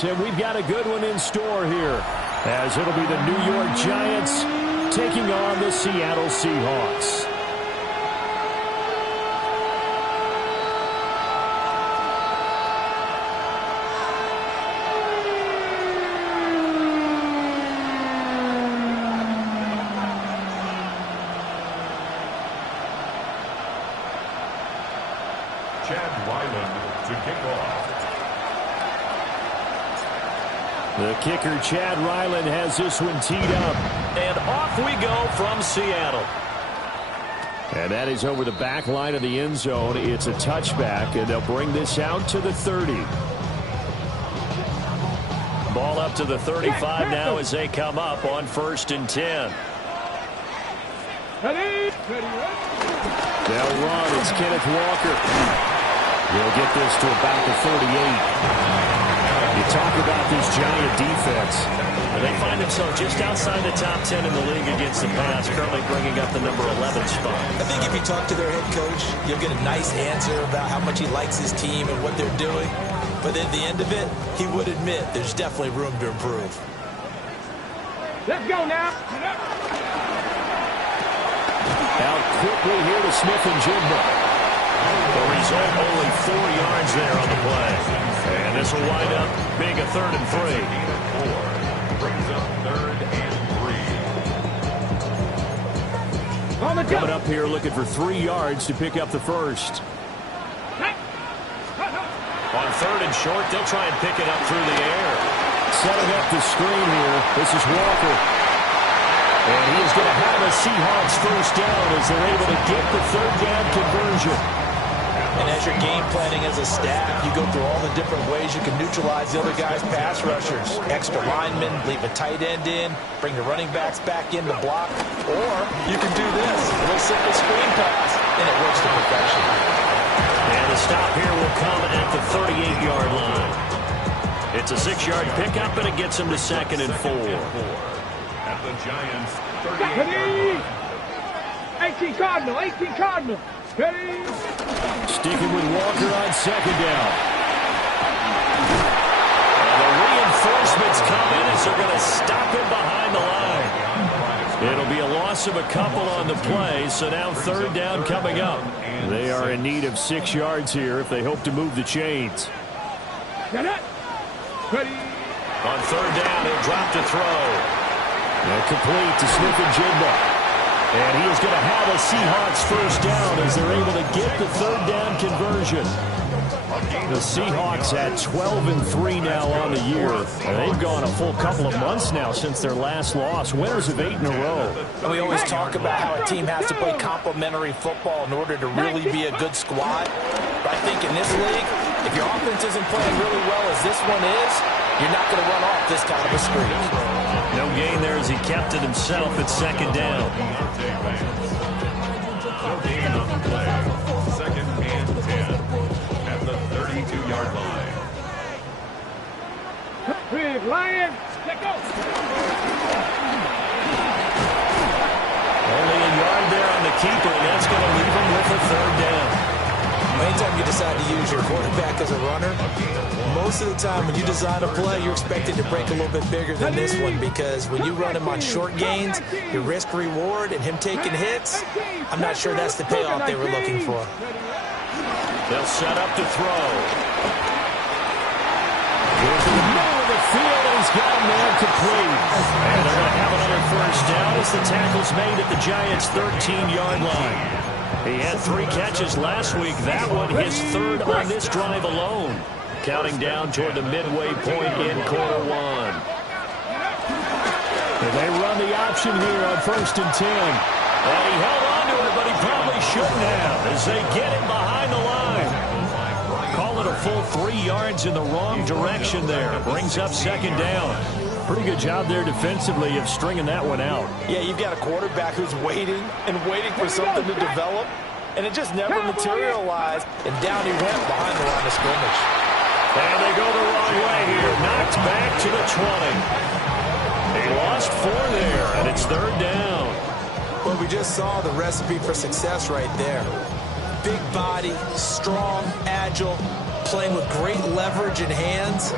Sports, and we've got a good one in store here, as it'll be the New York Giants taking on the Seattle Seahawks. Chad Ryland to kick off. The kicker, Chad Ryland, has this one teed up. And off we go from Seattle. And that is over the back line of the end zone. It's a touchback, and they'll bring this out to the 30. Ball up to the 35 now as they come up on 1st and 10. They'll run. It's Kenneth Walker. He'll get this to about the 38. You talk about this Giant defense. They find themselves just outside the top 10 in the league against the pass, currently bringing up the number 11 spot. I think if you talk to their head coach, you'll get a nice answer about how much he likes his team and what they're doing. But at the end of it, he would admit there's definitely room to improve. Let's go now. Out quickly here to Smith-Njigba. The result, only 4 yards there on the play. And this will wind up being a 3rd and 3. Brings up 3rd and 3. Coming up here looking for 3 yards to pick up the first. On 3rd and short, they'll try and pick it up through the air. Setting up the screen here. This is Walker. And he is going to have a Seahawks first down as they're able to get the 3rd down conversion. And as you're game planning as a staff, you go through all the different ways you can neutralize the other guy's pass rushers. Extra linemen, leave a tight end in, bring the running backs back in to block. Or you can do this, a little simple screen pass, and it works to perfection. And the stop here will come at the 38-yard line. It's a 6-yard pickup, and it gets them to 2nd and 4. At the Giants' 38-yard line. 18 Cardinal, 18 Cardinal. Ready? Sticking with Walker on 2nd down. And the reinforcements come in as they're going to stop him behind the line. It'll be a loss of a couple on the play, so now 3rd down coming up. They are in need of 6 yards here if they hope to move the chains. Ready? On 3rd down, he'll drop to throw. And complete to Smith-Njigba. And he is going to have a Seahawks first down as they're able to get the 3rd down conversion. The Seahawks at 12-3 now on the year. And they've gone a full couple of months now since their last loss. Winners of 8 in a row. And we always talk about how a team has to play complementary football in order to really be a good squad. But I think in this league, if your offense isn't playing really well as this one is, you're not going to run off this kind of a streak. No gain there as he kept it himself at 2nd down. No gain on the play. 2nd and 10 at the 32-yard line. Big Lion. Let go. Only a yard there on the keeper, and that's going to leave him with a 3rd down. Anytime you decide to use your quarterback as a runner, most of the time when you design a play, you're expected to break a little bit bigger than this one, because when you run him on short gains, your risk-reward and him taking hits, I'm not sure that's the payoff they were looking for. They'll set up to throw. Goes to the middle of the field, and he's got a man complete. And they're going to have another first down as the tackle's made at the Giants' 13-yard line. He had 3 catches last week. That one his 3rd on this drive alone. Counting down toward the midway point in quarter 1. And they run the option here on 1st and 10. And he held on to it, but he probably shouldn't have as they get him behind the line. Call it a full 3 yards in the wrong direction there. Brings up 2nd down. Pretty good job there defensively of stringing that one out. Yeah, you've got a quarterback who's waiting and waiting for something to develop, and it just never materialized, and down he went behind the line of scrimmage. And they go the wrong way here. Knocked back to the 20. He lost 4 there, and it's 3rd down. Well, we just saw the recipe for success right there. Big body, strong, agile, playing with great leverage in hands.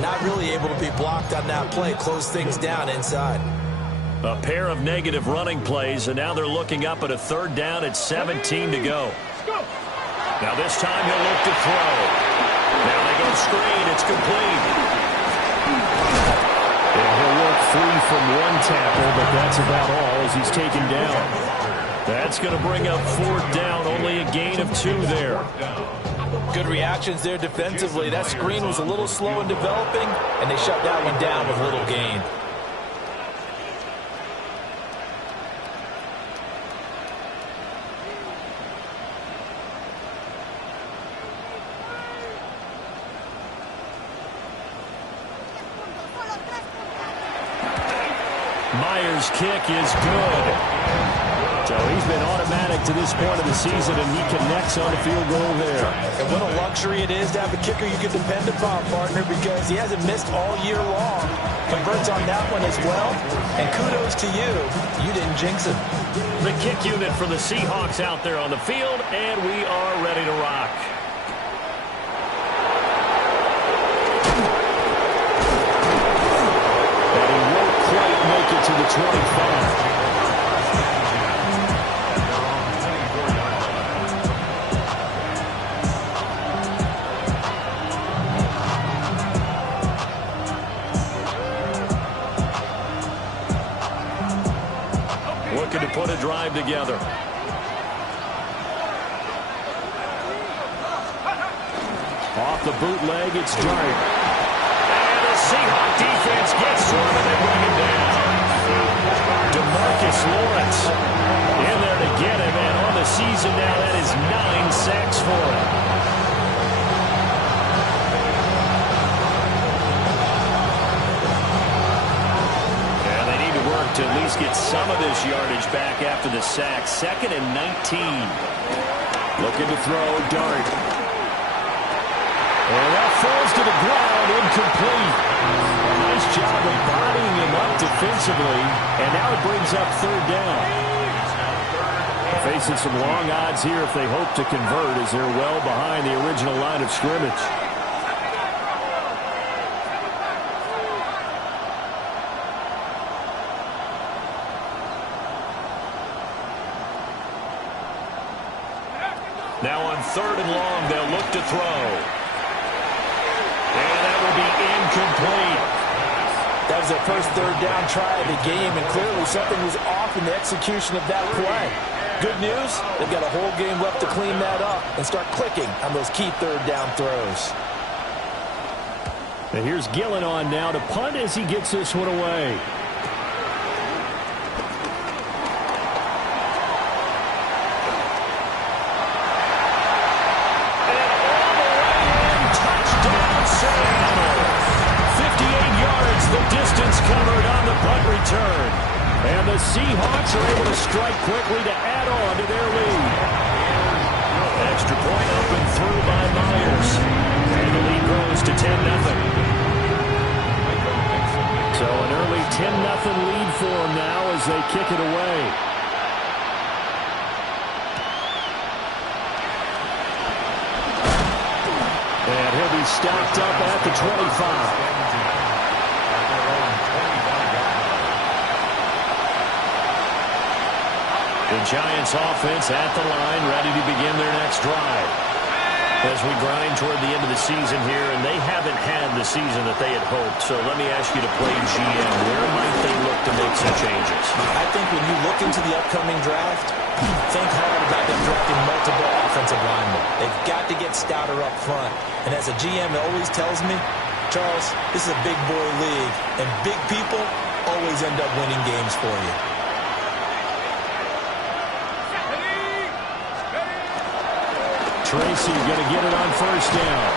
Not really able to be blocked on that play. Close things down inside. A pair of negative running plays, and now they're looking up at a third down at 17 to go. Now this time he'll look to throw. Now they go screen. It's complete. And he'll work free from one tackle, but that's about all as he's taken down. That's going to bring up fourth down. Only a gain of 2 there. Good reactions there defensively. That screen was a little slow in developing, and they shut that one down with little gain. Myers' kick is good. So he's been automatic to this point of the season, and he connects on the field goal there. And what a luxury it is to have a kicker you can depend upon, partner, because he hasn't missed all year long. Converts on that one as well. And kudos to you. You didn't jinx him. The kick unit for the Seahawks out there on the field, and we are ready to rock. And he won't quite make it to the 25. Looking to put a drive together. Off the bootleg, it's Dart. And the Seahawk defense gets to him, and they bring him down. DeMarcus Lawrence in there to get him, and on the season now, that is 9 sacks for him. To at least get some of this yardage back after the sack. 2nd and 19. Looking to throw, Dart. And that falls to the ground, incomplete. A nice job of bodying him up defensively, and now it brings up third down. Facing some long odds here if they hope to convert, as they're well behind the original line of scrimmage. Now on 3rd and long, they'll look to throw. And that will be incomplete. That was their first third down try of the game, and clearly something was off in the execution of that play. Good news, they've got a whole game left to clean that up and start clicking on those key third down throws. And here's Gillen on now to punt as he gets this one away. Covered on the punt return. And the Seahawks are able to strike quickly to add on to their lead. Extra point up and through by Myers. And the lead grows to 10-0. So an early 10-0 lead for them now as they kick it away. And he'll be stopped up at the 25. The Giants offense at the line, ready to begin their next drive. As we grind toward the end of the season here, and they haven't had the season that they had hoped. So let me ask you to play GM. Where might they look to make some changes? I think when you look into the upcoming draft, think hard about them drafting multiple offensive linemen. They've got to get stouter up front. And as a GM, it always tells me, Charles, this is a big boy league, and big people always end up winning games for you. Tracy going to get it on first down.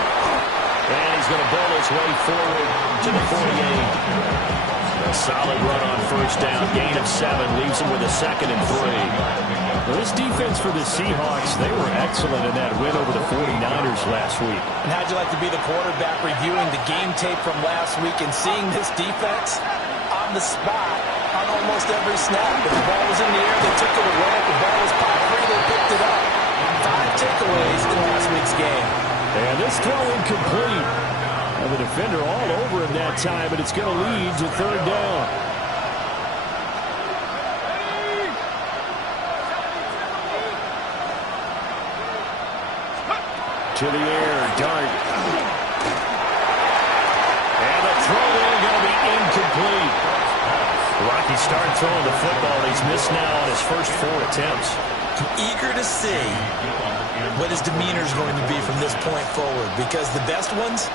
And he's going to bowl his way forward to the 48. A solid run on first down. Gain of 7 leaves him with a 2nd and 3. Well, this defense for the Seahawks, they were excellent in that win over the 49ers last week. And how'd you like to be the quarterback reviewing the game tape from last week and seeing this defense on the spot on almost every snap? If the ball was in the air, they took it away. If the ball was pop free, they picked it up. 5 takeaways in last week's game. And this throw incomplete. And the defender all over him that time, and it's going to lead to third down. To the air, Dart. And the throw there going to be incomplete. Rocky start throwing the football. He's missed now on his first 4 attempts. I'm eager to see what his demeanor is going to be from this point forward, because the best ones,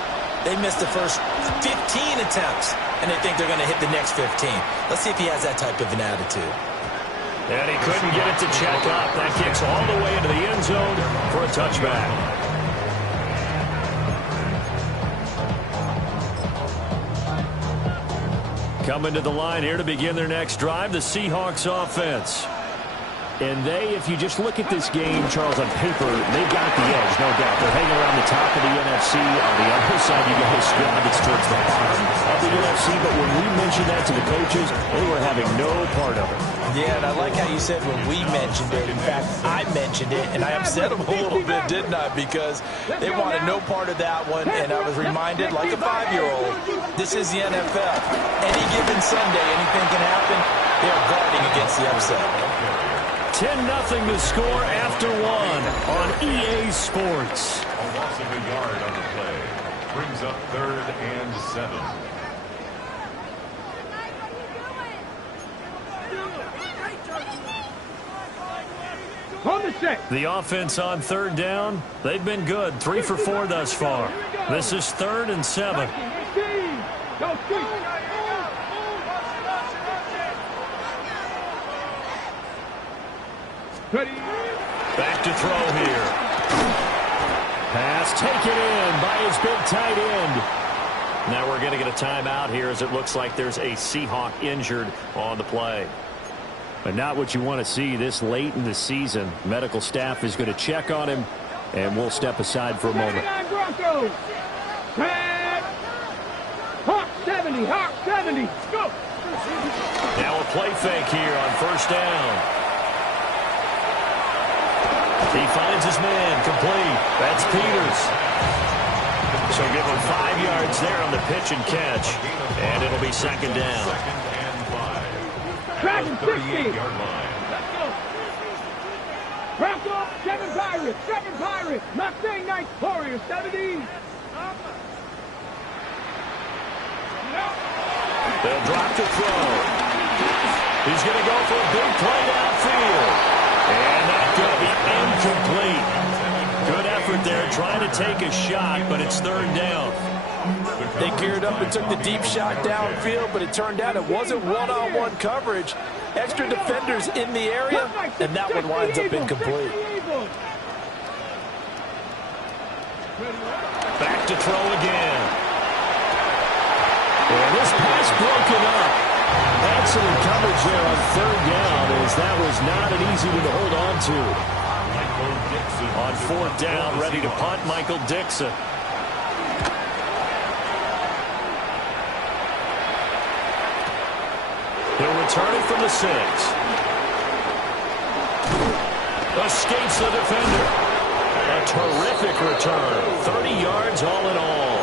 they missed the first 15 attempts, and they think they're going to hit the next 15. Let's see if he has that type of an attitude. And he couldn't get it to check up. That kicks all the way into the end zone for a touchback. Coming to the line here to begin their next drive, the Seahawks offense. And they, if you just look at this game, Charles, on paper, they've got the edge, no doubt. They're hanging around the top of the NFC. On the other side, you got a squad that's towards the bottom of the NFC. But when we mentioned that to the coaches, they were having no part of it. Yeah, and I like how you said when we mentioned it. In fact, I mentioned it, and I upset them a little bit, didn't I? Because they wanted no part of that one, and I was reminded, like a 5-year-old, this is the NFL. Any given Sunday, anything can happen. They're guarding against the upset. 10-0 to score after 1 on EA Sports. A loss of a yard on the play. Brings up 3rd and 7. On the set. The offense on 3rd down, they've been good. 3 for 4 thus far. This is 3rd and 7. Go, Sweet. Ready. Back to throw here. Pass taken in by his big tight end. Now we're going to get a timeout here as it looks like there's a Seahawk injured on the play. But not what you want to see this late in the season. Medical staff is going to check on him, and we'll step aside for a moment. Broncos. Hawk 70, Hawk 70. Go. Now a play fake here on 1st down. He finds his man, complete. That's Peters. So give him 5 yards there on the pitch and catch. And it'll be 2nd down. 2nd and 5. Dragon 60. 38-yard line. Let's go. Broncos, 7 Pirates, 7 Pirates. Mustang Knights, Warriors, 70. They'll drop to throw. He's going to go for a big play downfield. And that's going to be incomplete. Good effort there trying to take a shot, but it's 3rd down. They geared up and took the deep shot downfield, but it turned out it wasn't one-on-one coverage. Extra defenders in the area, and that one winds up incomplete. Back to throw again. And this pass broken up. Excellent coverage there on 3rd down, as that was not an easy one to hold on to. On 4th down, ready to punt, Michael Dixon. He'll return it from the 6. Escapes the defender. A terrific return. 30 yards all in all.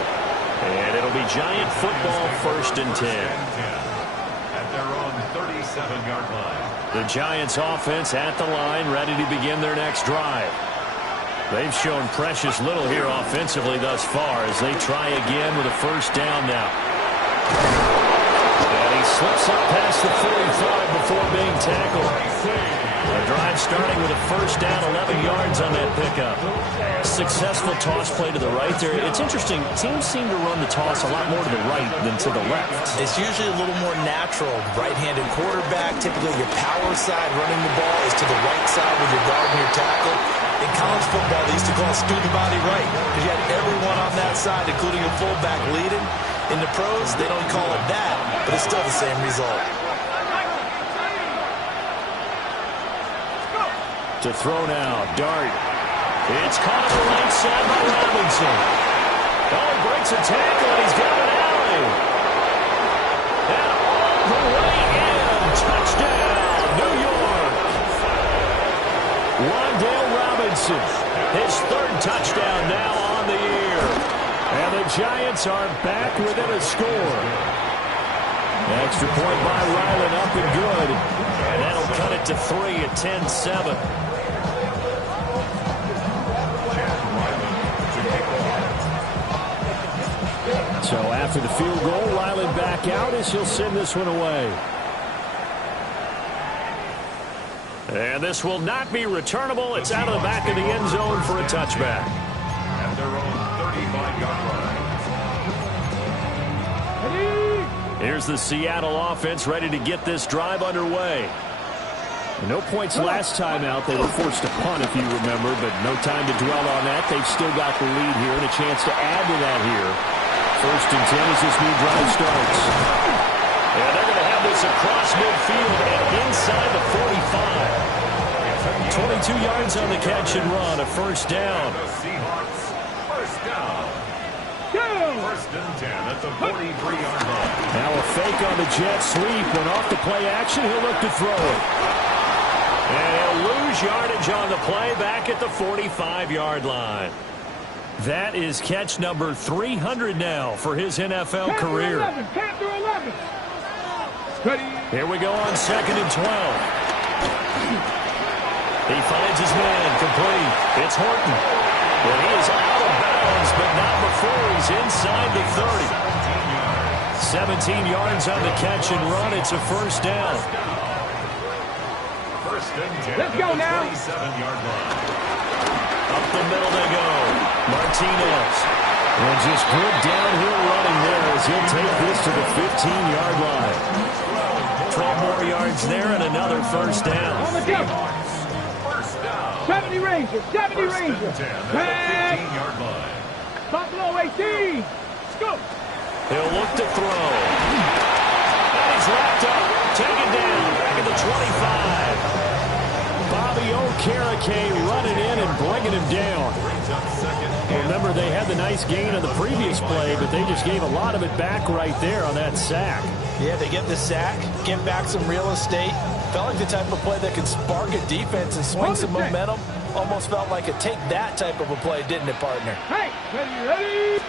And it'll be Giant football, 1st and 10. At their own 37-yard line. The Giants offense at the line, ready to begin their next drive. They've shown precious little here offensively thus far as they try again with a 1st down now. And he slips up past the 45 before being tackled. The drive starting with a 1st down, 11 yards on that pickup. Successful toss play to the right there. It's interesting. Teams seem to run the toss a lot more to the right than to the left. It's usually a little more natural. Right-handed quarterback, typically your power side running the ball is to the right side with your guard and your tackle. In college football, they used to call it student body right, because you had everyone on that side, including a fullback, leading. In the pros, they don't call it that, but it's still the same result. To throw now, Dart. It's caught on the right side by Robinson. Oh, he breaks a tackle, and he's got an alley. And all the way in. Touchdown, New York. Wan'Dale Robinson, his 3rd touchdown now on the year. And the Giants are back within a score. Extra point by Ryland, up and good. And that'll cut it to 3 at 10-7. So after the field goal, Ryland back out as he'll send this one away. And this will not be returnable. It's out of the back of the end zone for a touchback. At their own 35-yard line. Here's the Seattle offense ready to get this drive underway. No points last time out. They were forced to punt, if you remember, but no time to dwell on that. They've still got the lead here and a chance to add to that here. 1st and 10 as this new drive starts. And they're going to have this across midfield and inside the 45. 22 yards on the catch and run, a first down. The Seahawks, first down. First and 10 at the 43-yard line. Now a fake on the jet sweep. Went off the play action. He'll look to throw it. And he'll lose yardage on the play back at the 45-yard line. That is catch number 300 now for his NFL career. Here we go on 2nd and 12. He finds his man, complete. It's Horton. Well, he is out of bounds, but not before he's inside the 30. 17 yards on the catch and run. It's a first down. First and 10 Let's go now. 27-yard line. Up the middle they go. Martinez. And just good downhill running there as he'll take this to the 15-yard line. 12 more yards there and another first down. On the jump. First down. 70 Rangers. 70 First and Rangers. 10 at the 15-yard line. Buffalo 18. Let's go. He'll look to throw. And he's wrapped up. Taken down. Back at the 25. Bobby Okereke running in and bringing him down. Remember, they had the nice gain on the previous play, but they just gave a lot of it back right there on that sack. Yeah, they get the sack, get back some real estate. Felt like the type of play that can spark a defense and swing some momentum. Almost felt like a take that type of a play, didn't it, partner? Hey, ready?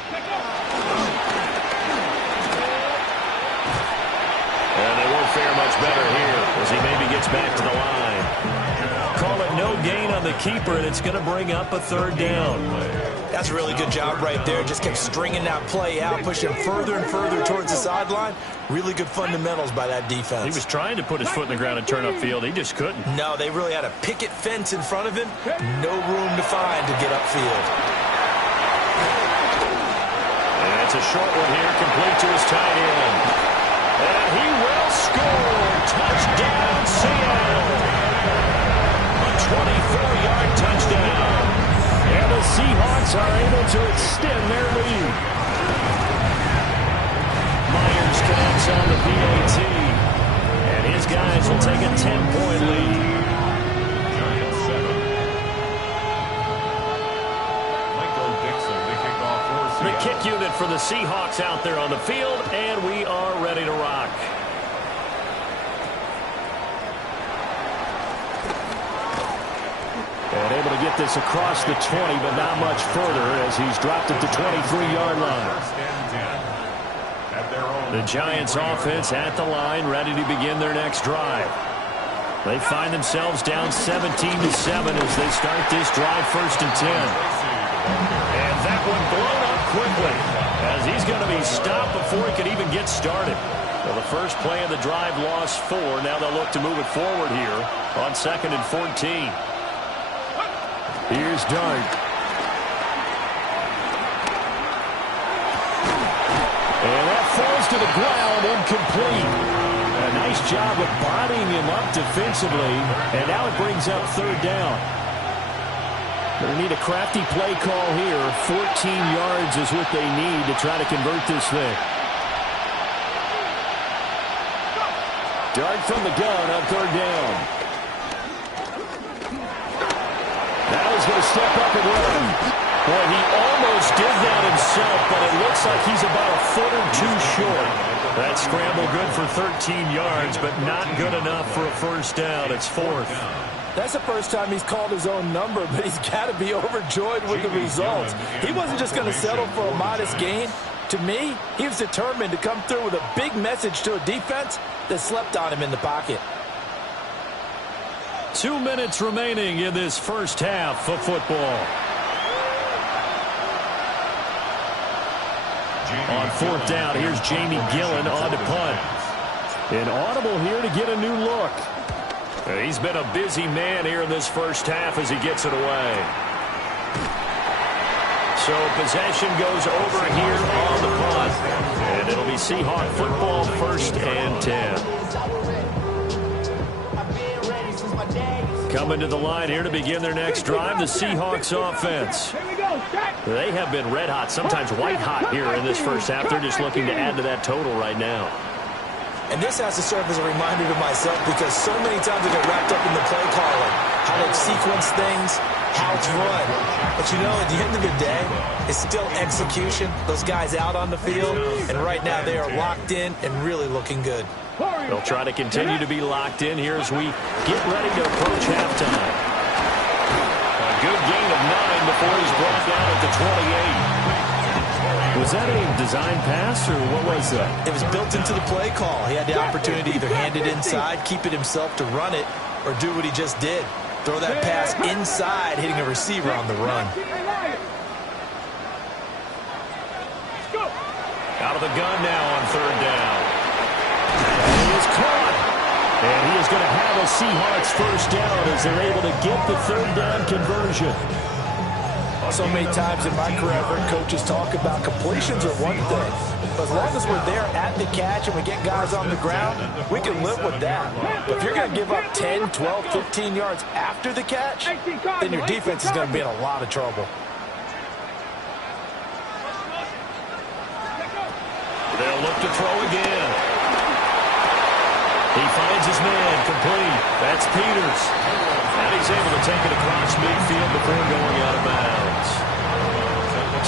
And they won't fare much better here as he maybe gets back to the line. Call it no gain on the keeper, and it's going to bring up a third down. That's a really good job right there. Just kept stringing that play out, pushing further and further towards the sideline. Really good fundamentals by that defense. He was trying to put his foot in the ground and turn upfield. He just couldn't. No, they really had a picket fence in front of him. No room to find to get upfield. And it's a short one here, complete to his tight end. And he will score. Touchdown, Seattle. A 24-yard touchdown. And the Seahawks are able to extend their lead. Myers connects on the PAT. And his guys will take a 10-point lead. Giants 7. Michael Dixon to kick off for The Seattle. kick unit for the Seahawks out there on the field, and we are ready to rock. And able to get this across the 20, but not much further as he's dropped at the 23-yard line. First and 10 at their own. The Giants offense at the line, ready to begin their next drive. They find themselves down 17-7 as they start this drive, 1st and 10. And that one blown up quickly as he's going to be stopped before he could even get started. Well, the first play of the drive lost 4. Now they'll look to move it forward here on 2nd and 14. Here's Dart. And that falls to the ground, incomplete. A nice job of bodying him up defensively, and now it brings up 3rd down. They need a crafty play call here. 14 yards is what they need to try to convert this thing. Dart from the gun on 3rd down. Now he's going to step up and run. Boy, he almost did that himself, but it looks like he's about a foot or 2 short. That scramble good for 13 yards, but not good enough for a first down. It's 4th. That's the first time he's called his own number, but he's got to be overjoyed with the results. He wasn't just going to settle for a modest gain. To me, he was determined to come through with a big message to a defense that slept on him in the pocket. 2 minutes remaining in this first half of football. On fourth down, here's Jamie Gillen on to punt. An audible here to get a new look. He's been a busy man here in this first half as he gets it away. So possession goes over here on the punt. And it'll be Seahawk football, 1st and 10. Coming to the line here to begin their next drive, the Seahawks offense. They have been red hot, sometimes white hot here in this first half. They're just looking to add to that total right now. And this has to serve as a reminder to myself because so many times I get wrapped up in the play calling, how to sequence things, how it's run. But you know, at the end of the day, it's still execution. Those guys out on the field, and right now they are locked in and really looking good. They'll try to continue to be locked in here as we get ready to approach halftime. A good gain of 9 before he's brought down at the 28. Was that a design pass, or what was that? It was built into the play call. He had the opportunity to either hand it inside, keep it himself to run it, or do what he just did. Throw that pass inside, hitting a receiver on the run. Out of the gun now on 3rd down. And he is caught. And he is going to have a Seahawks 1st down as they're able to get the 3rd down conversion. So many times in my career, I've heard coaches talk about completions are one thing. But as long as we're there at the catch and we get guys on the ground, we can live with that. But if you're going to give up 10, 12, 15 yards after the catch, then your defense is going to be in a lot of trouble. They'll look to throw again. He finds his man, complete. That's Peters. And he's able to take it across midfield before going out of bounds.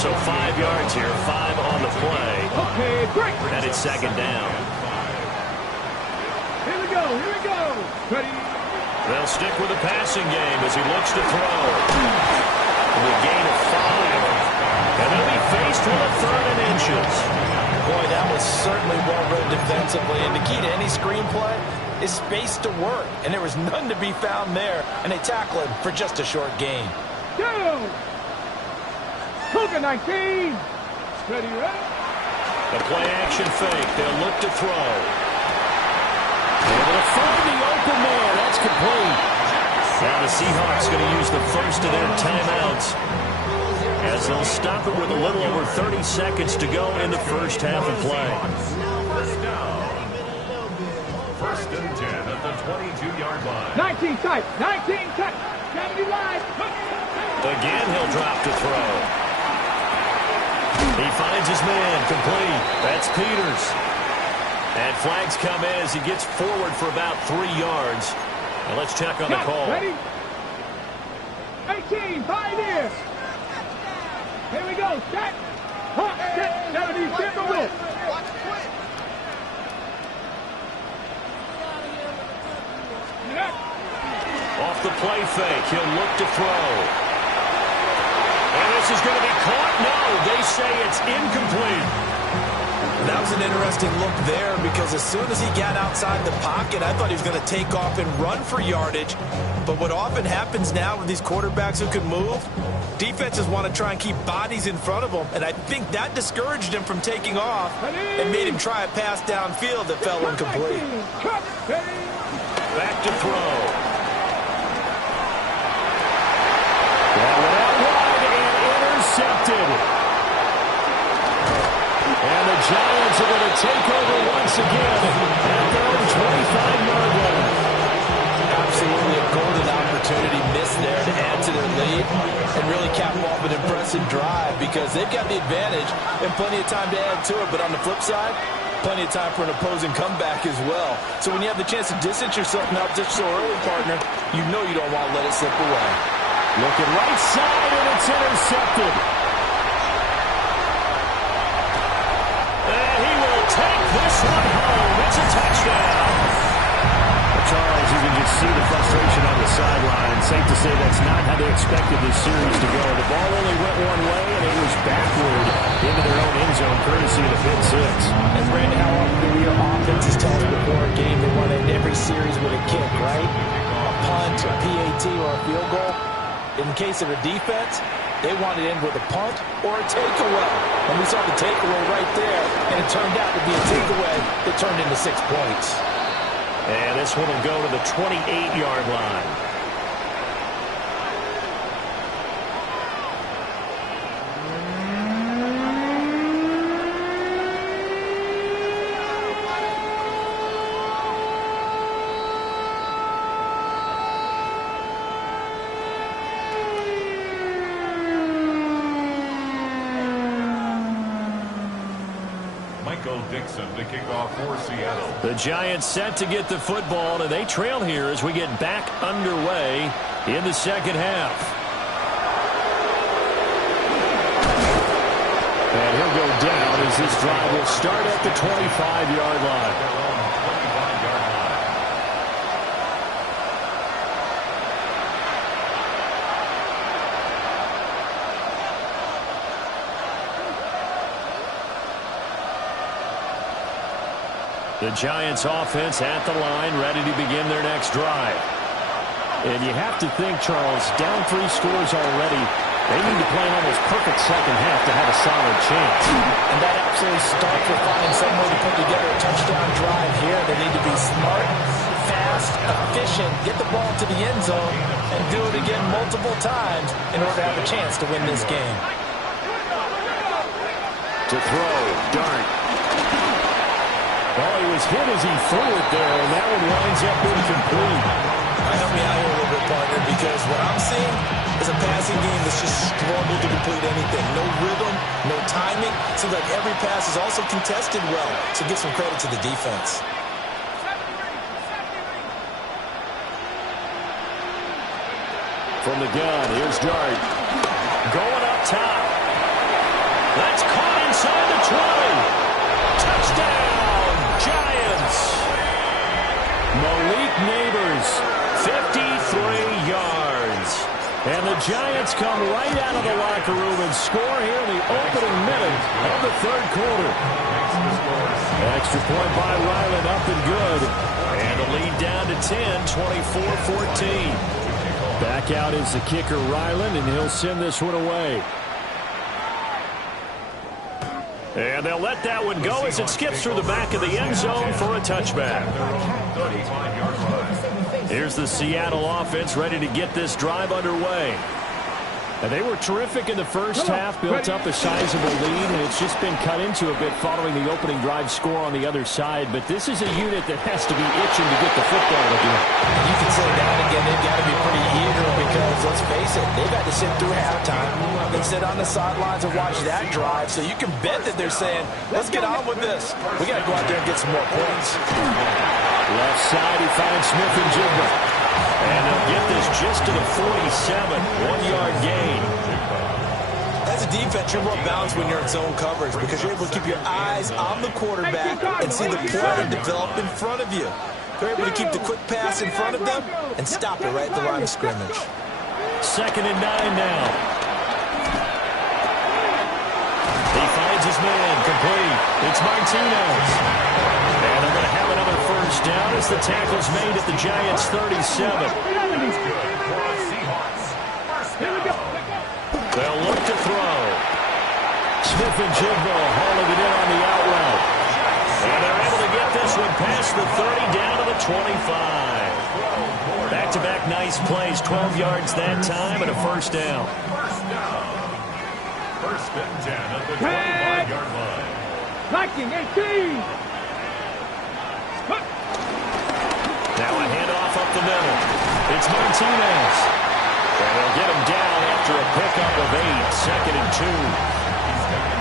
So 5 yards here, 5 on the play. Okay, great. And it's 2nd down. Here we go, here we go. Ready? They'll stick with the passing game as he looks to throw. The gain of 5. And they'll be faced with a 3rd and inches. Boy, that was certainly well-read defensively. And the key to any screenplay is space to work. And there was none to be found there. And they tackle him for just a short gain. Go! Cougar 19. Ready, ready? The play-action fake. They'll look to throw. Able to find the open man. That's complete. Now the Seahawks going to use the first of their timeouts as they'll stop it with a little over 30 seconds to go in the first half of play. 1st and 10 at the 22-yard line. 19 tight, 19 tight. 70 line. Again, he'll drop to throw. He finds his man, complete. That's Peters. And flags come in as he gets forward for about 3 yards. And let's check on the call. Ready? 18, 5 here. Here we go. Set. Hot, set. 70, set the whip. Off the play fake, he'll look to throw. And this is going to be caught. No, they say it's incomplete. That was an interesting look there because as soon as he got outside the pocket, I thought he was going to take off and run for yardage. But what often happens now with these quarterbacks who can move, defenses want to try and keep bodies in front of them. And I think that discouraged him from taking off and made him try a pass downfield that fell incomplete. Back to throw. That went out wide and intercepted. And the Giants are going to take over once again at their own 25-yard line. Absolutely a golden opportunity missed there to add to their lead and really cap off an impressive drive because they've got the advantage and plenty of time to add to it. But on the flip side, plenty of time for an opposing comeback as well. So when you have the chance to distance yourself now just so early, partner, you know you don't want to let it slip away. Looking right side, and it's intercepted. And he will take this one home. It's a touchdown. Charles, you can just see the frustration on the sideline. Safe to say that's not how they expected this series to go. The ball only went one way, and it was backward into their own end zone, courtesy of the pick six. And Brandon, how often do your offenses tell us before a game they want to end every series with a kick, right? A punt, a PAT, or a field goal. In case of a defense, they want to end with a punt or a takeaway. And we saw the takeaway right there, and it turned out to be a takeaway that turned into 6 points. And this one will go to the 28-yard line. Dixon to kick off for Seattle. The Giants set to get the football, and they trail here as we get back underway in the second half. And he'll go down as this drive will start at the 25-yard line. The Giants offense at the line, ready to begin their next drive. And you have to think, Charles, down 3 scores already. They need to play an almost perfect second half to have a solid chance. And that absolutely starts with finding some way to put together a touchdown drive here. They need to be smart, fast, efficient, get the ball to the end zone, and do it again multiple times in order to have a chance to win this game. To throw, Dart. Well, he was hit as he threw it there, and that one winds up incomplete. Help me out here a little bit, partner, because what I'm seeing is a passing game that's just struggled to complete anything. No rhythm, no timing. Seems like every pass is also contested well, so give some credit to the defense. From the gun, here's Dart. Going up top. That's caught inside the 20. Touchdown, Giants. Malik Neighbors, 53 yards. And the Giants come right out of the locker room and score here in the opening minute of the third quarter. Extra point by Ryland, up and good. And the lead down to 10, 24-14. Back out is the kicker, Ryland, and he'll send this one away. And they'll let that one go as it skips through the back of the end zone for a touchback. Here's the Seattle offense ready to get this drive underway. And they were terrific in the first half, built up a sizable lead, and it's just been cut into a bit following the opening drive score on the other side. But this is a unit that has to be itching to get the football again. You can say that again. They've got to be pretty eager because, let's face it, they've had to sit through halftime. They sit on the sidelines and watch that drive. So you can bet that they're saying, let's get on with this. We got to go out there and get some more points. Left side, he finds Smith and Jigba. And they'll get this just to the 47, 1-yard gain. As a defense, you're more balanced when you're in zone coverage because you're able to keep your eyes on the quarterback and see the play develop in front of you. You're able to keep the quick pass in front of them and stop it right at the line of scrimmage. 2nd and 9 now. He finds his man, complete. It's Martinez. And they're going to have another first down as the tackle's made at the Giants' 37. They'll look to throw. Smith and Jigba hauling it in on the out route. And they're able to get this one past the 30 down to the 25. Back-to-back nice plays, 12 yards that time and a first down. First and 10 at the 25-yard line. Liking 18. Now a handoff up the middle. It's Martinez. And they'll get him down after a pickup of 8. 2nd and 2.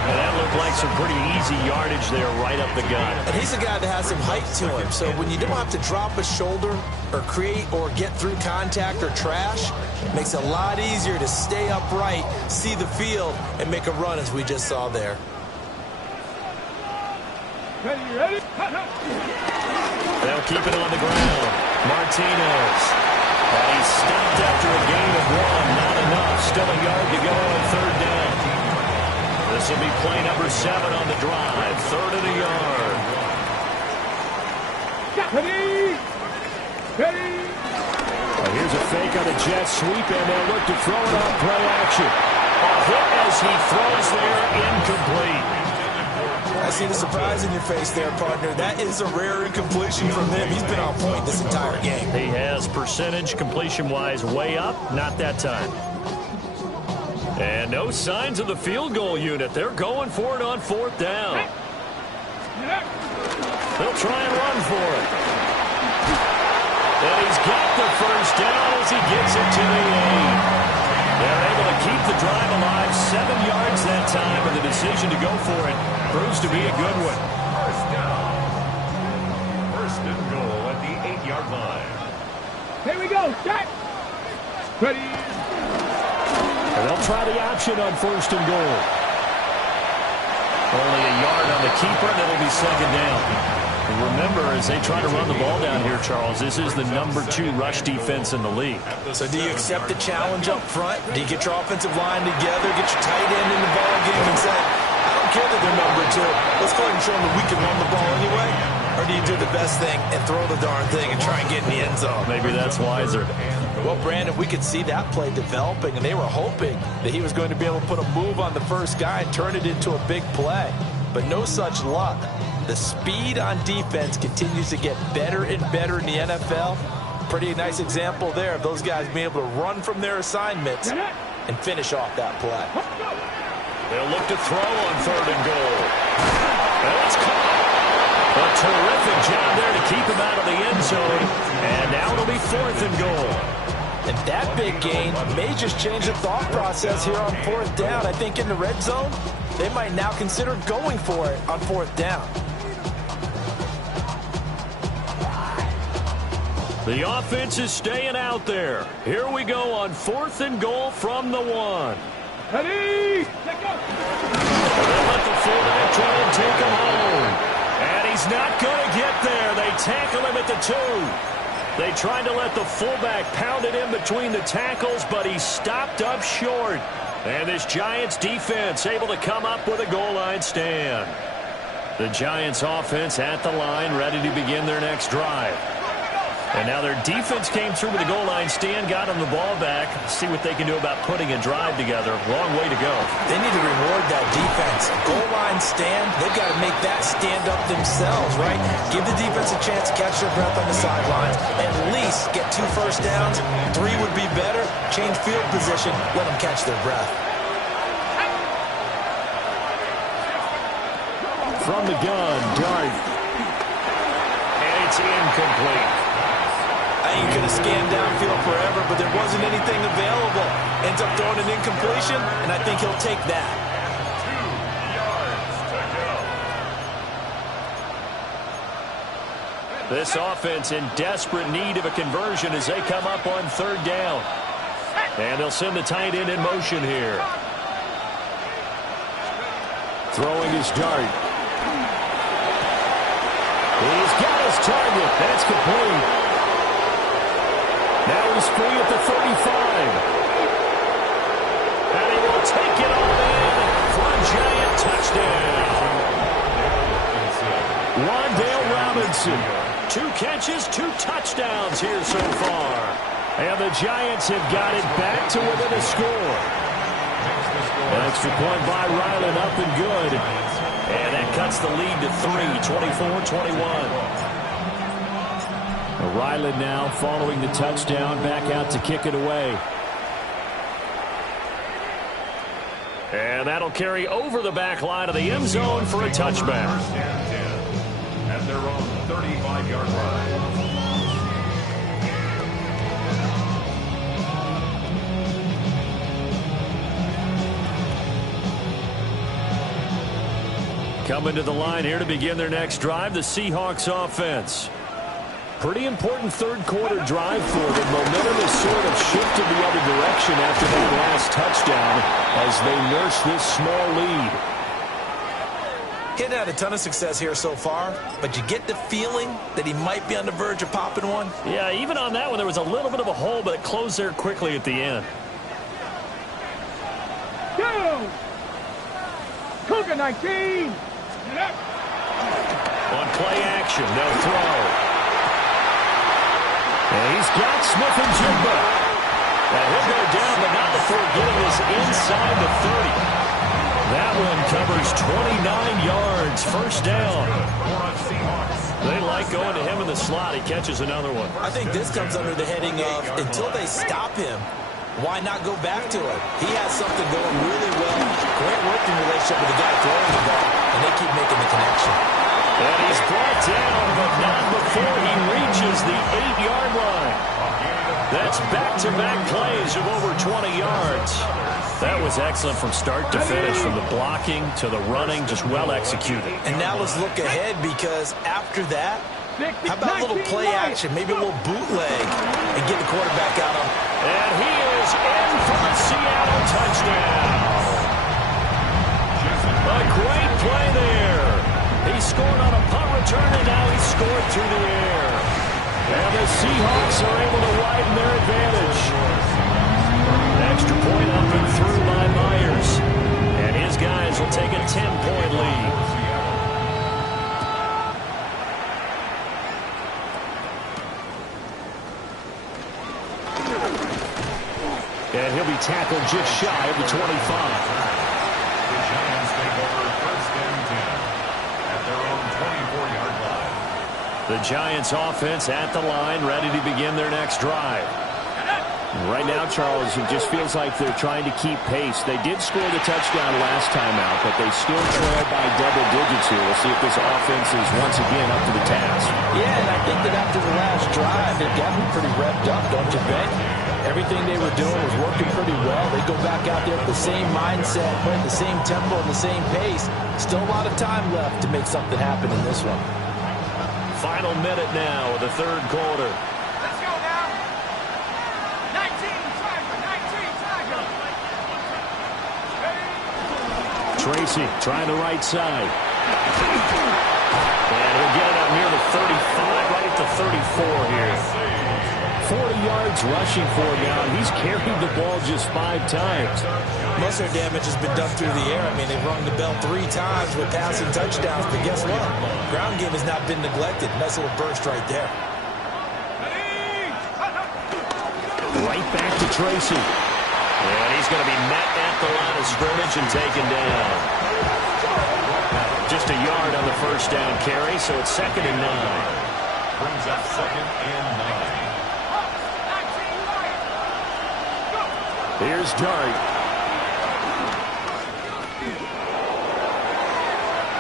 And that looked like some pretty easy yardage there right up the gut. And he's a guy that has some height to him. So when you don't have to drop a shoulder or create or get through contact or trash, it makes it a lot easier to stay upright, see the field, and make a run as we just saw there. Ready? They'll keep it on the ground. Martinez. And he's stopped after a gain of 1. Not enough. Still a yard to go on third down. This will be play number 7 on the drive. 3rd and a yard. Ready? Here's a fake on the jet sweep, and they'll look to throw it on play action. A hit as he throws there, incomplete. I see the surprise in your face there, partner. That is a rare incompletion from him. He's been on point this entire game. He has percentage completion-wise way up, not that time. And no signs of the field goal unit. They're going for it on 4th down. They'll try and run for it. And he's got the first down as he gets it to the 8. They're able to keep the drive alive. 7 yards that time, and the decision to go for it proves to be a good one. First down. 1st and goal at the 8-yard line. Here we go. Set. Ready. And they'll try the option on 1st and goal. Only a yard on the keeper, and it'll be 2nd down. And remember, as they try to run the ball down here, Charles, this is the number 2 rush defense in the league. So do you accept the challenge up front? Do you get your offensive line together, get your tight end in the ball game and say, I don't care that they're number 2. Let's go ahead and show them that we can run the ball anyway? Or do you do the best thing and throw the darn thing and try and get in the end zone? Maybe that's wiser. Well, Brandon, we could see that play developing, and they were hoping that he was going to be able to put a move on the first guy and turn it into a big play. But no such luck. The speed on defense continues to get better and better in the NFL. Pretty nice example there of those guys being able to run from their assignments and finish off that play. They'll look to throw on 3rd and goal. And it's caught. A terrific job there to keep him out of the end zone. And now it'll be 4th and goal. And that big gain may just change the thought process here on 4th down. I think in the red zone, they might now consider going for it on 4th down. The offense is staying out there. Here we go on 4th and goal from the 1. Ready. Let go. They'll let the fullback try and take him home. And he's not going to get there. They tackle him at the 2. They tried to let the fullback pound it in between the tackles, but he stopped up short. And this Giants defense able to come up with a goal line stand. The Giants offense at the line, ready to begin their next drive. And now their defense came through with a goal line stand, got them the ball back. See what they can do about putting a drive together. Long way to go. They need to reward that defense. Goal line stand, they've got to make that stand up themselves, right? Give the defense a chance to catch their breath on the sidelines. At least get 2 first downs. 3 would be better. Change field position. Let them catch their breath. From the gun, Dart. And it's incomplete. You could have scanned downfield forever, but there wasn't anything available. Ends up throwing an incompletion, and I think he'll take that. 2 yards to go. This offense in desperate need of a conversion as they come up on 3rd down. And they'll send the tight end in motion here. Throwing his Dart. He's got his target. That's complete. Now he's free at the 35. And he will take it all in for a Giant touchdown. Wan'Dale Robinson. 2 catches, 2 touchdowns here so far. And the Giants have got it back to within a score. An extra point by Ryland up and good. And that cuts the lead to 3, 24-21. Ryland now following the touchdown, back out to kick it away. And that'll carry over the back line of the end zone for a touchback. At their own 35-yard line. Coming to the line here to begin their next drive, the Seahawks offense. Pretty important 3rd quarter drive for them. Momentum has sort of shifted the other direction after that last touchdown as they nurse this small lead. He hadn't had a ton of success here so far, but you get the feeling that he might be on the verge of popping one. Yeah, even on that one, there was a little bit of a hole, but it closed there quickly at the end. Go! Cougar 19! On play action, they'll throw. And he's got Smith-Njigba. And he'll go down, but not before getting this inside the 30. That one covers 29 yards, first down. They like going to him in the slot. He catches another one. I think this comes under the heading of until they stop him, why not go back to it? He has something going really well. Great working relationship with the guy throwing the ball, and they keep making the connection. And he's brought down, but not before he reaches the 8-yard line. That's back-to-back plays of over 20 yards. That was excellent from start to finish, from the blocking to the running, just well executed. And now let's look ahead, because after that, how about a little play action, maybe a little bootleg, and get the quarterback out on. And he is in for the Seattle touchdown. A great play there. He scored on a punt return, and now he scored through the air. And the Seahawks are able to widen their advantage. Extra point up and through by Myers. And his guys will take a 10-point lead. And he'll be tackled just shy of the 25. The Giants take over first and 10 at their own 24-yard line. The Giants offense at the line, ready to begin their next drive. Right now, Charles, it just feels like they're trying to keep pace. They did score the touchdown last time out, but they still trail by double digits here. We'll see if this offense is once again up to the task. Yeah, and I think that after the last drive, they've gotten pretty revved up, don't you think? Everything they were doing was working pretty well. They go back out there with the same mindset, playing the same tempo and the same pace. Still a lot of time left to make something happen in this one. Final minute now of the third quarter. Let's go now. 19, Tiger, 19, Tiger. Tracy trying the right side. And he'll get it up near the 35, right at the 34 here. 40 yards rushing for him now. He's carried the ball just 5 times. Most of their damage has been done through the air. I mean, they've rung the bell 3 times with passing touchdowns, but guess what? Ground game has not been neglected. Nice little burst right there. Right back to Tracy. And he's going to be met at the line of scrimmage and taken down. Just a yard on the first down carry, so it's 2nd and 9. Brings up 2nd and 9. Here's Dart.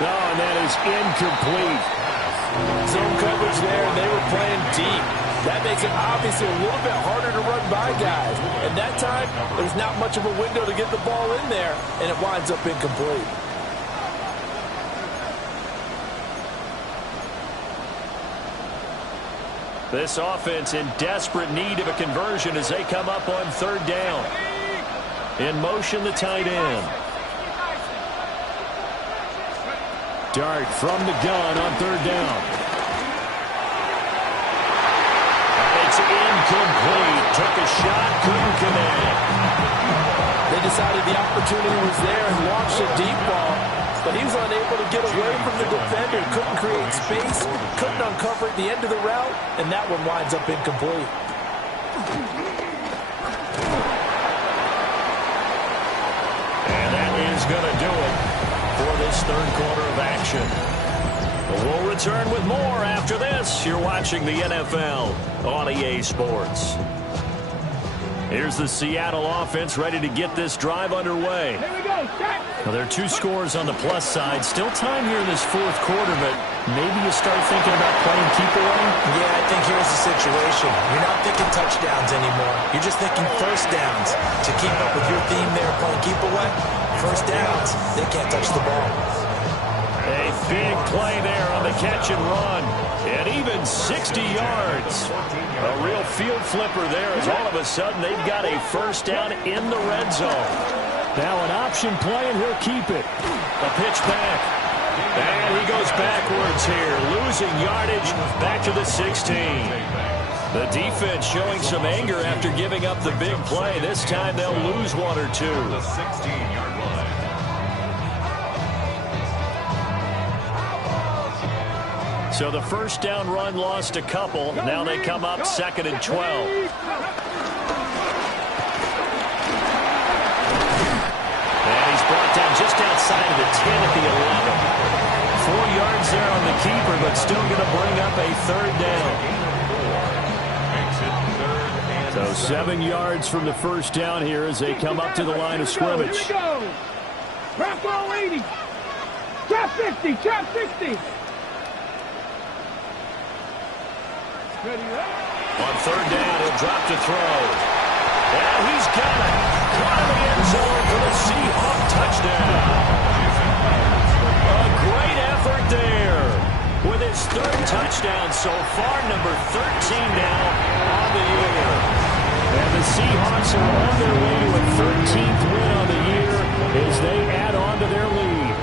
Oh, and that is incomplete. Zone coverage there, and they were playing deep. That makes it obviously a little bit harder to run by guys. And that time, there's not much of a window to get the ball in there, and it winds up incomplete. This offense in desperate need of a conversion as they come up on 3rd down. In motion, the tight end. Dart from the gun on 3rd down. And it's incomplete. Took a shot, couldn't connect. They decided the opportunity was there and launched a deep ball, but he was unable to get away from the defender. Couldn't create space, couldn't uncover at the end of the route, and that one winds up incomplete. And that is going to do it for this 3rd quarter of action. We'll return with more after this. You're watching the NFL on EA Sports. Here's the Seattle offense ready to get this drive underway. Here we go, set. Well, there are 2 scores on the plus side. Still time here in this 4th quarter, but maybe you start thinking about playing keep away? Yeah, I think here's the situation. You're not thinking touchdowns anymore. You're just thinking first downs. To keep up with your theme there, playing keep away, first downs, they can't touch the ball. A big play there on the catch and run. And even 60 yards. A real field flipper there as all of a sudden they've got a first down in the red zone. Now an option play, and he'll keep it. A pitch back. And he goes backwards here, losing yardage back to the 16. The defense showing some anger after giving up the big play. This time they'll lose one or two. The 16-yard line. So the first down run lost a couple. Now they come up 2nd and 12. And he's brought down just outside of the 10 at the 11. 4 yards there on the keeper, but still going to bring up a third down. So 7 yards from the first down here as they come up to the line of scrimmage. Here we go. Drop all 80. Drop 50. Drop 60. Ready, right? On third down, he'll drop to throw. And he's got it. Caught in the end zone for the Seahawk touchdown. A great effort there. With his third touchdown so far, number 13 now on the year. And the Seahawks are on their way to a 13th win on the year as they add on to their lead.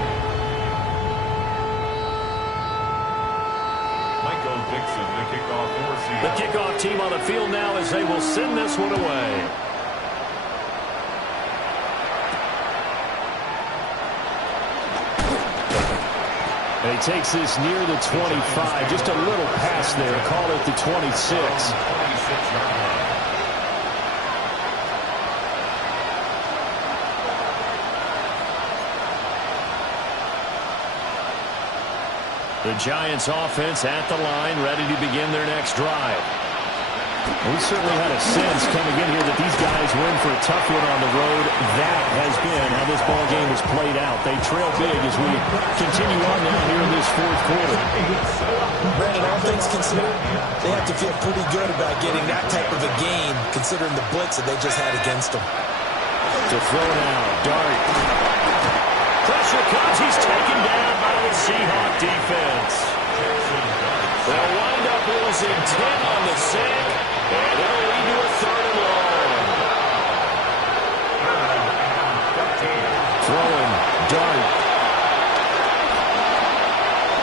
Michael Dixon, the kickoff for Seattle. The kickoff team on the field now as they will send this one away. And he takes this near the 25. Just a little pass there. Call it the 26. 26-yard line. The Giants offense at the line, ready to begin their next drive. We certainly had a sense coming in here that these guys were in for a tough one on the road. That has been how this ball game has played out. They trail big as we continue on now here in this fourth quarter. Brandon, all things considered, they have to feel pretty good about getting that type of a game, considering the blitz that they just had against them. To throw now, Dart. Pressure comes. He's taken down by the Seahawk defense. They'll wind up losing 10 on the sack, and it'll lead to a third and long. Throwing, Dart.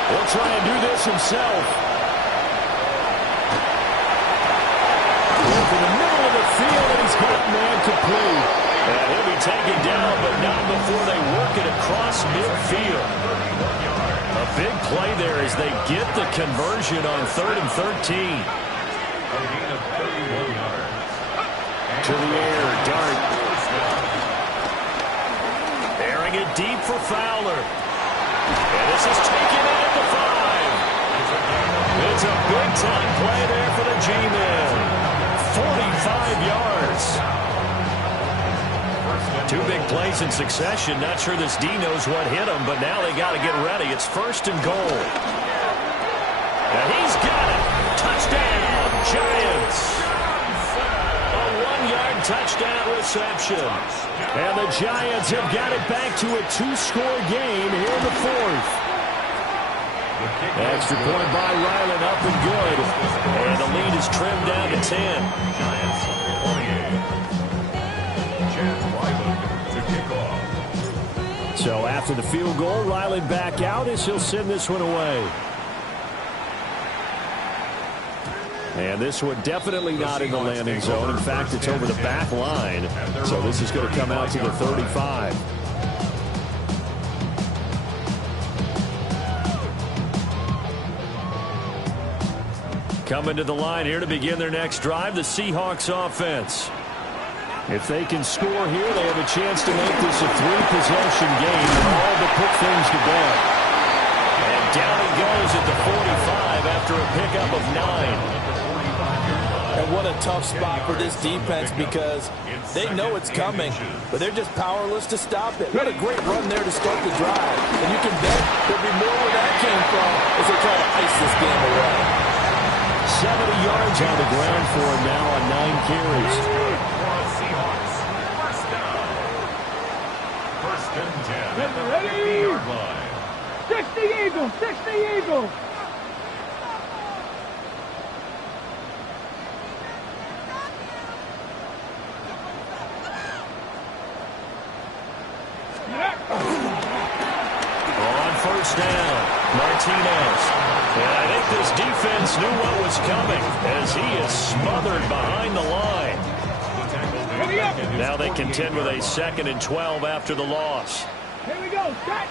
He'll try and do this himself. Over the middle of the field, and he's got man complete. And he'll be taken down, but not before they work it across midfield. A big play there as they get the conversion on 3rd and 13. To the air, Dart. Airing it deep for Fowler. And this is taken in at the 5. It's a big-time play there for the G-Men. 45 yards. 2 big plays in succession. Not sure this D knows what hit him, but now they got to get ready. It's 1st and goal. And he's got it. Touchdown, Giants. A 1-yard touchdown reception. And the Giants have got it back to a 2-score game here in the 4th. Extra point by Ryland, up and good. And the lead is trimmed down to 10. Giants 28. So after the field goal, Ryland back out as he'll send this one away. And this one definitely not in the landing zone. In fact, it's over the back line. So this is going to come out to the 35. Coming to the line here to begin their next drive, the Seahawks offense. If they can score here, they have a chance to make this a 3-possession game, all but put things to bed. And down he goes at the 45 after a pickup of 9. And what a tough spot for this defense because they know it's coming, but they're just powerless to stop it. What a great run there to start the drive. And you can bet there'll be more where that came from as they try to ice this game away. 70 yards on the ground for him now on 9 carries. First and 10 at the 50-yard line. 60 Eagles, 60 Eagles. On first down. Martinez. And I think this defense knew what was coming as he is smothered behind the line. Now they contend with a 2nd and 12 after the loss. Here we go. Set.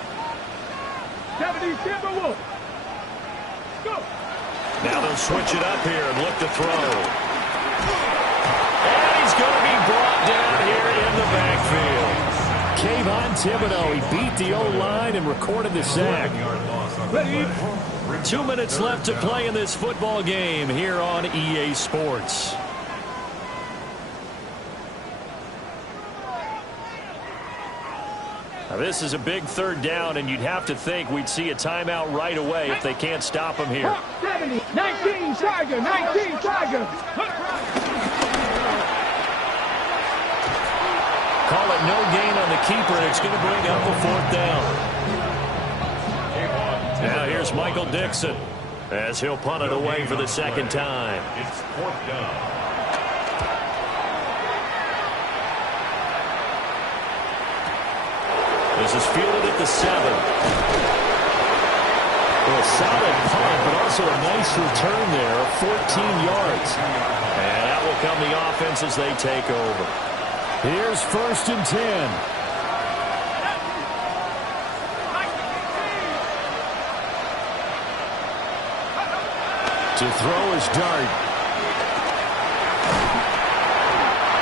70 Timberwolves. Go. Now they'll switch it up here and look to throw. And he's going to be brought down here in the backfield. Kayvon Thibodeau, he beat the O-line and recorded the sack. 2 minutes left to play in this football game here on EA Sports. Now this is a big 3rd down, and you'd have to think we'd see a timeout right away if they can't stop him here. 70, 19, Tiger, 19, Tiger. Call it no gain on the keeper, and it's going to bring up a 4th down. Now here's Michael Dixon as he'll punt it away for the 2nd time. It's 4th down. This is fielded at the 7. Well, a solid punt, but also a nice return there of 14 yards. And that will come the offense as they take over. Here's 1st and 10. To throw is Dart.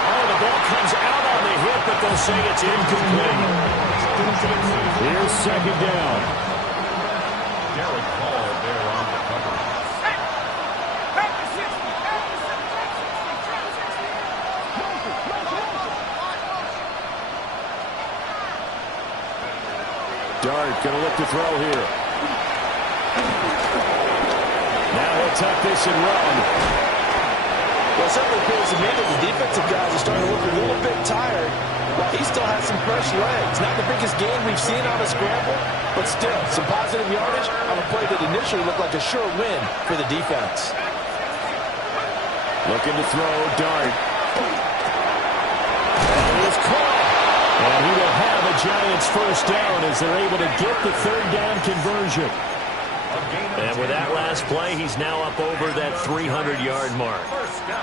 Oh, the ball comes out on the hit, but they'll say it's incomplete. Here's 2nd down. Derek Hall there on the cover. Dart going to look to throw here. Now he'll tuck this and run. Well, it certainly appears to me that the defensive guys are starting to look a little bit tired. Well, he still has some fresh legs. Not the biggest gain we've seen on a scramble, but still some positive yardage on a play that initially looked like a sure win for the defense. Looking to throw, Dart. And he is caught. And he will have a Giants 1st down as they're able to get the 3rd down conversion. And with that last play, he's now up over that 300-yard mark.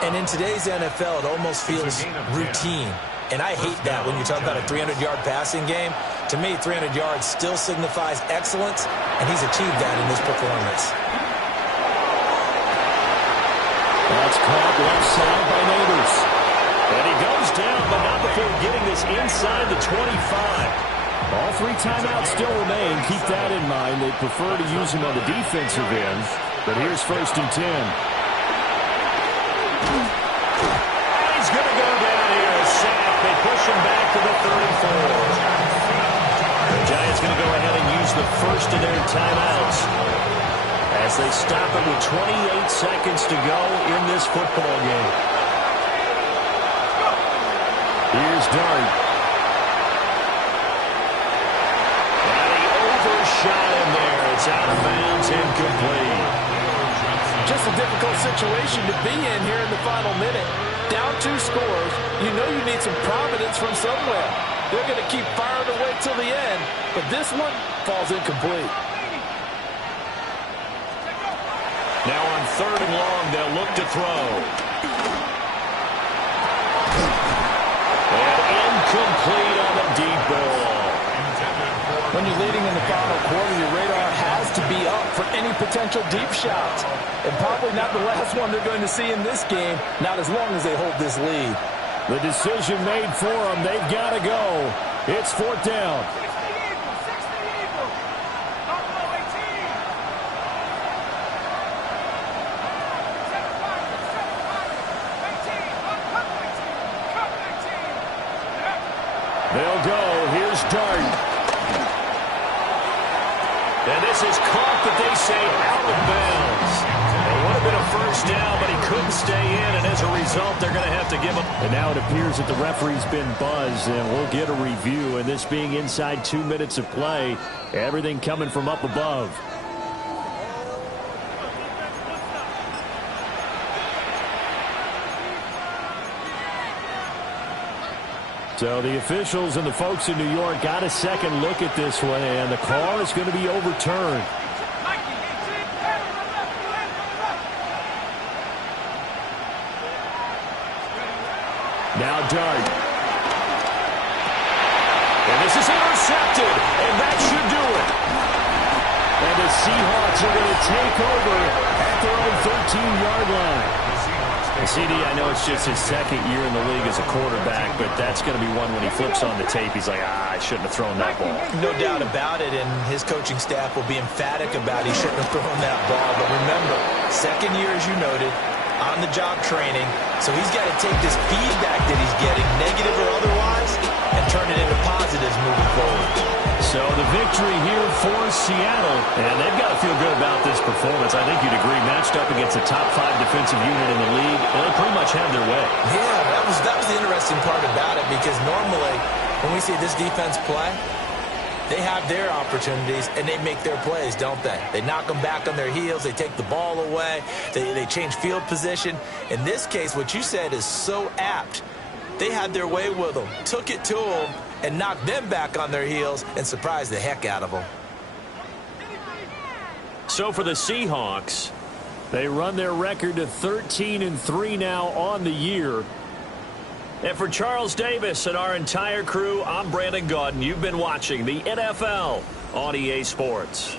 And in today's NFL, it almost feels routine. And I hate that when you talk about a 300-yard passing game. To me, 300 yards still signifies excellence, and he's achieved that in this performance. That's caught left side by Neighbors. And he goes down, but not before getting this inside the 25. All 3 timeouts still remain. Keep that in mind. They prefer to use him on the defensive end. But here's 1st and 10. He's going to go down here. A sack. They push him back to the 34. The Giants going to go ahead and use the first of their timeouts as they stop it with 28 seconds to go in this football game. Here's Dart. And he overshot him there. It's out of bounds, incomplete. Just a difficult situation to be in here in the final minute. Down 2 scores, you know you need some providence from somewhere. They're going to keep firing away till the end, but this one falls incomplete. Now on 3rd and long, they'll look to throw. And incomplete on the deep ball. When you're leading in the final quarter, your radar has to be up for any potential deep shots. And probably not the last one they're going to see in this game, not as long as they hold this lead. The decision made for them. They've got to go. It's 4th down. They'll go. Here's Dart. And this is caught, but they say out of bounds. It would have been a 1st down, but he couldn't stay in, and as a result, they're going to have to give him. And now it appears that the referee's been buzzed, and we'll get a review. And this being inside 2 minutes of play, everything coming from up above. So the officials and the folks in New York got a second look at this one, and the call is going to be overturned. Now Dart. And this is intercepted, and that should do it. And the Seahawks are going to take over at their own 13-yard line. CD, I know it's just his second year in the league as a quarterback, but that's going to be one when he flips on the tape, he's like, I shouldn't have thrown that ball. No doubt about it, and his coaching staff will be emphatic about he shouldn't have thrown that ball. But remember, second year, as you noted, on-the-job training, so he's got to take this feedback that he's getting, negative or otherwise, and turn it into positives moving forward. So the victory here for Seattle, and they've got to feel good about this performance. I think you'd agree, matched up against a top-5 defensive unit in the league, they pretty much had their way. Yeah, that was the interesting part about it, because normally when we see this defense play, they have their opportunities, and they make their plays, don't they? They knock them back on their heels. They take the ball away. They change field position. In this case, what you said is so apt. They had their way with them, took it to them, and knocked them back on their heels and surprised the heck out of them. So for the Seahawks, they run their record to 13-3 now on the year. And for Charles Davis and our entire crew, I'm Brandon Gaudin. You've been watching the NFL on EA Sports.